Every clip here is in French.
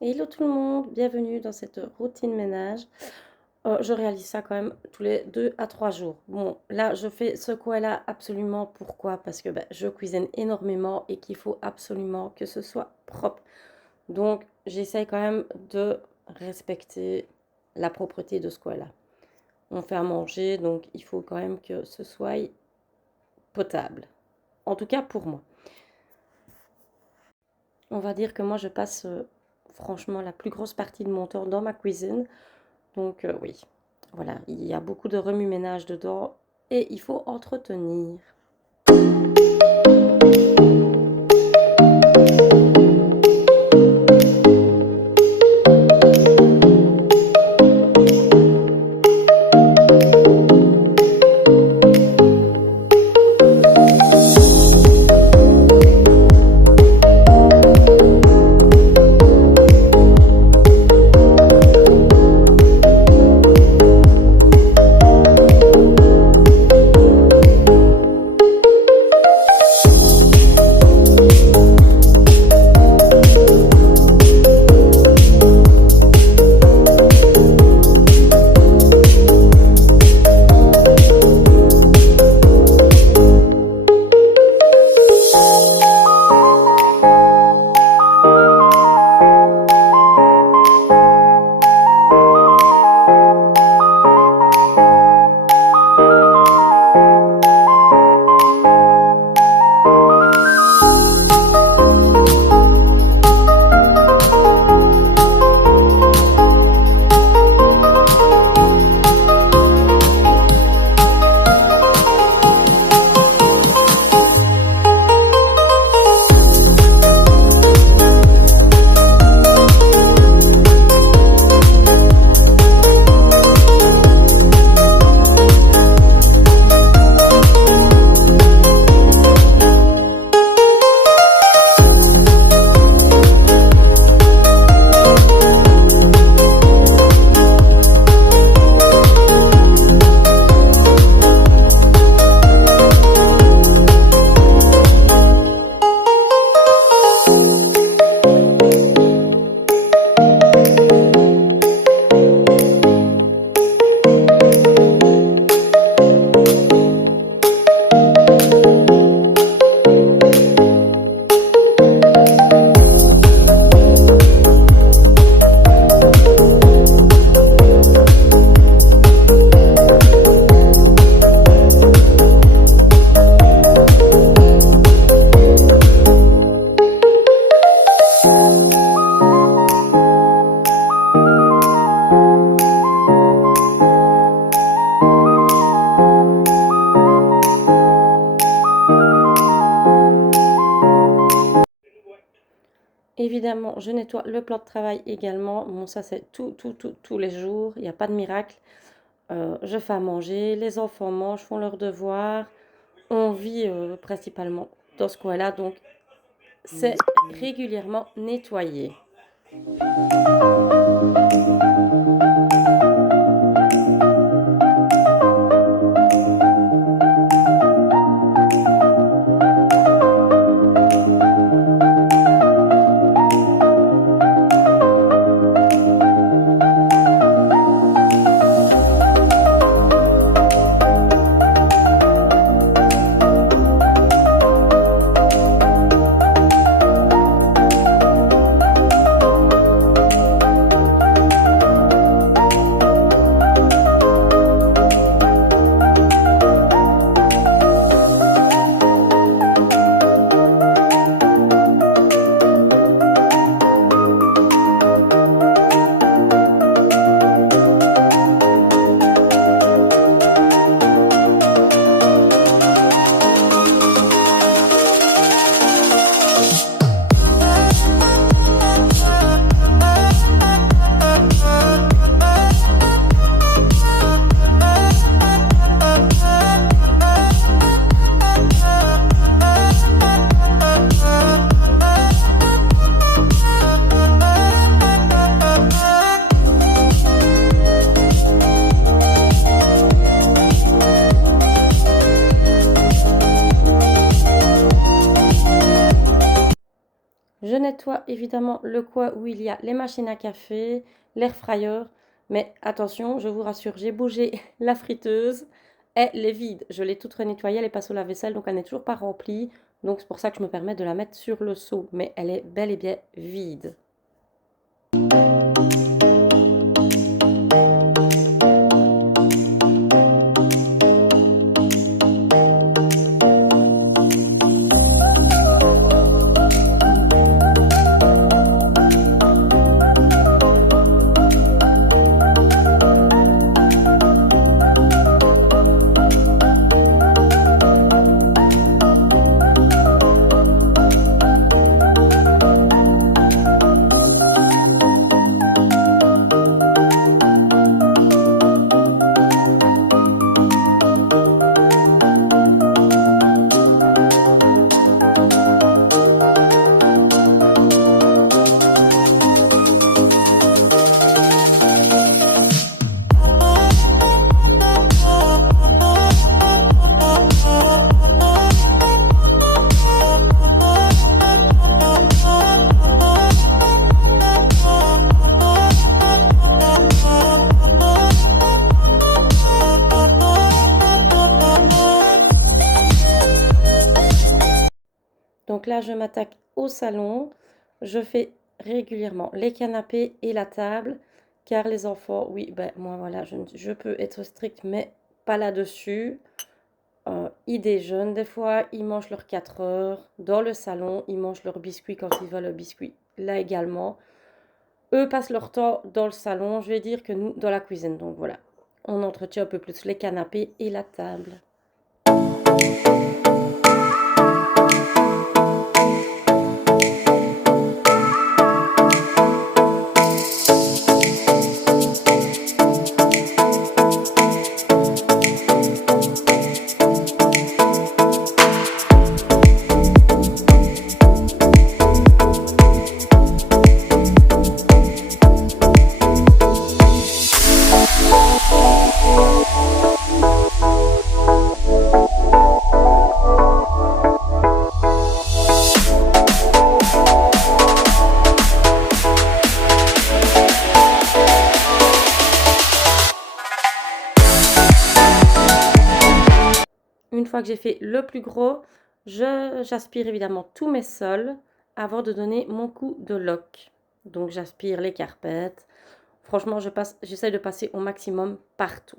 Hello tout le monde, bienvenue dans cette routine ménage. Je réalise ça quand même tous les 2 à 3 jours. Bon, là, je fais ce coin-là absolument. Pourquoi? Parce que je cuisine énormément et qu'il faut absolument que ce soit propre. Donc, j'essaye quand même de respecter la propreté de ce coin-là. On fait à manger, donc il faut quand même que ce soit potable. En tout cas pour moi. On va dire que moi, je passe franchement la plus grosse partie de mon temps dans ma cuisine. Donc oui, voilà, il y a beaucoup de remue-ménage dedans et il faut entretenir. Évidemment, je nettoie le plan de travail également. Bon, ça c'est tous les jours, il n'y a pas de miracle. Je fais à manger, les enfants mangent, font leurs devoirs. On vit principalement dans ce coin-là, donc c'est régulièrement nettoyé. fois, évidemment, le coin où il y a les machines à café, l'air fryer. Mais attention, je vous rassure, j'ai bougé la friteuse. Elle est vide. Je l'ai toute renettoyée, elle est passée au lave-vaisselle, donc elle n'est toujours pas remplie. Donc c'est pour ça que je me permets de la mettre sur le seau. Mais elle est bel et bien vide. Donc là, je m'attaque au salon. Je fais régulièrement les canapés et la table, car les enfants, oui, ben moi voilà, je peux être stricte, mais pas là-dessus. Ils déjeunent, des fois, ils mangent leurs 4 heures. Dans le salon, ils mangent leurs biscuits quand ils veulent le biscuit. Là également. Eux passent leur temps dans le salon, je vais dire que nous, dans la cuisine. Donc voilà, on entretient un peu plus les canapés et la table. Une fois que j'ai fait le plus gros, j'aspire évidemment tous mes sols avant de donner mon coup de lock. Donc j'aspire les carpettes. Franchement, j'essaie de passer au maximum partout.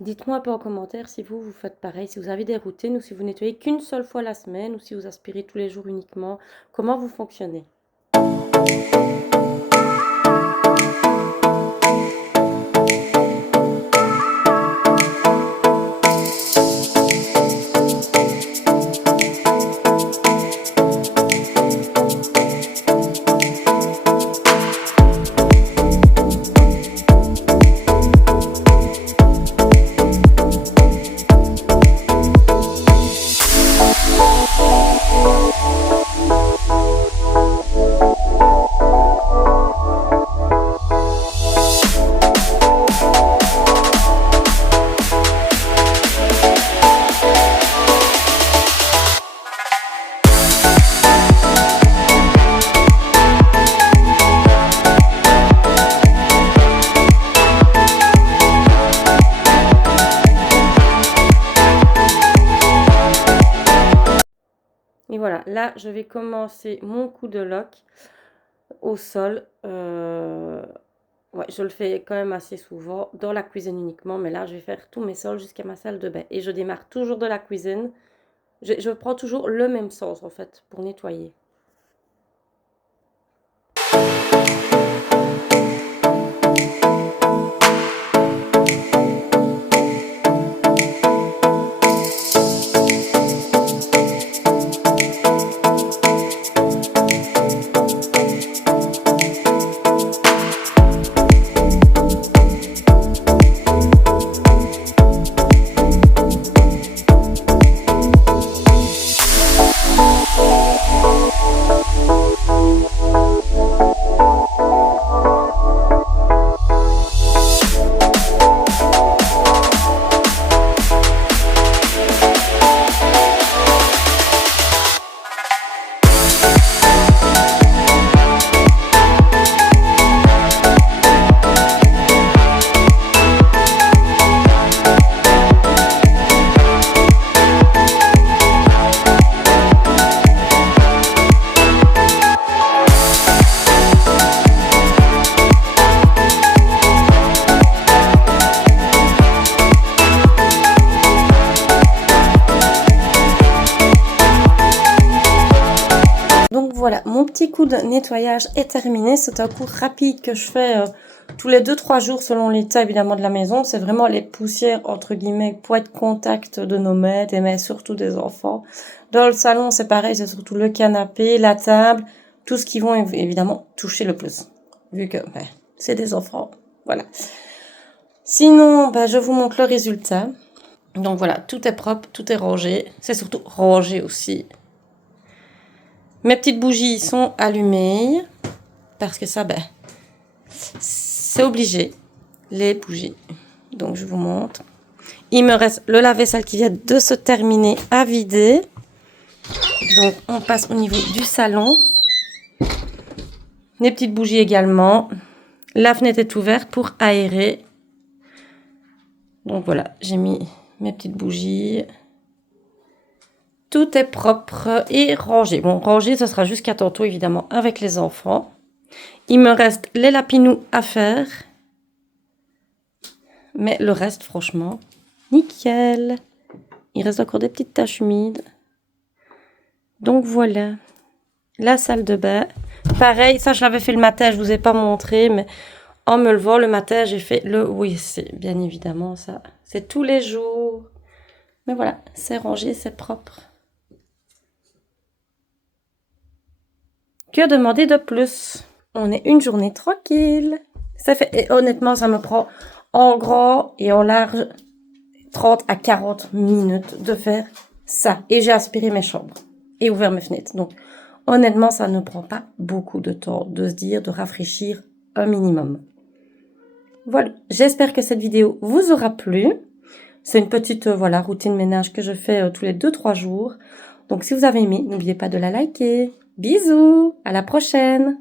Dites-moi un peu en commentaire si vous faites pareil, si vous avez des routines ou si vous nettoyez qu'une seule fois la semaine ou si vous aspirez tous les jours uniquement. Comment vous fonctionnez? voilà, là, je vais commencer mon coup de loc au sol. Ouais, je le fais quand même assez souvent dans la cuisine uniquement, mais là, je vais faire tous mes sols jusqu'à ma salle de bain. Et je démarre toujours de la cuisine. Je prends toujours le même sens, en fait, pour nettoyer. Donc voilà, mon petit coup de nettoyage est terminé. C'est un coup rapide que je fais tous les 2-3 jours selon l'état évidemment de la maison. C'est vraiment les poussières entre guillemets, poids de contact de nos maîtres mais surtout des enfants. Dans le salon c'est pareil, c'est surtout le canapé, la table, tout ce qui vont évidemment toucher le plus. Vu que c'est des enfants, voilà. Sinon, je vous montre le résultat. Donc voilà, tout est propre, tout est rangé. C'est surtout rangé aussi. Mes petites bougies sont allumées parce que ça, c'est obligé, les bougies. Donc, je vous montre. Il me reste le lave-vaisselle qui vient de se terminer à vider. Donc, on passe au niveau du salon. Les petites bougies également. La fenêtre est ouverte pour aérer. Donc, voilà, j'ai mis mes petites bougies. Tout est propre et rangé. Bon, rangé, ce sera jusqu'à tantôt, évidemment, avec les enfants. Il me reste les lapinous à faire. Mais le reste, franchement, nickel. Il reste encore des petites taches humides. Donc, voilà. La salle de bain. Pareil, ça, je l'avais fait le matin. Je ne vous ai pas montré, mais en me levant le matin, j'ai fait le WC. Bien évidemment, ça, c'est tous les jours. Mais voilà, c'est rangé, c'est propre. Que demander de plus? On est une journée tranquille. Ça fait, et honnêtement, ça me prend en grand et en large 30 à 40 minutes de faire ça. Et j'ai aspiré mes chambres et ouvert mes fenêtres. Donc, honnêtement, ça ne prend pas beaucoup de temps de se dire, de rafraîchir un minimum. Voilà, j'espère que cette vidéo vous aura plu. C'est une petite routine ménage que je fais tous les 2-3 jours. Donc, si vous avez aimé, n'oubliez pas de la liker. Bisous, à la prochaine!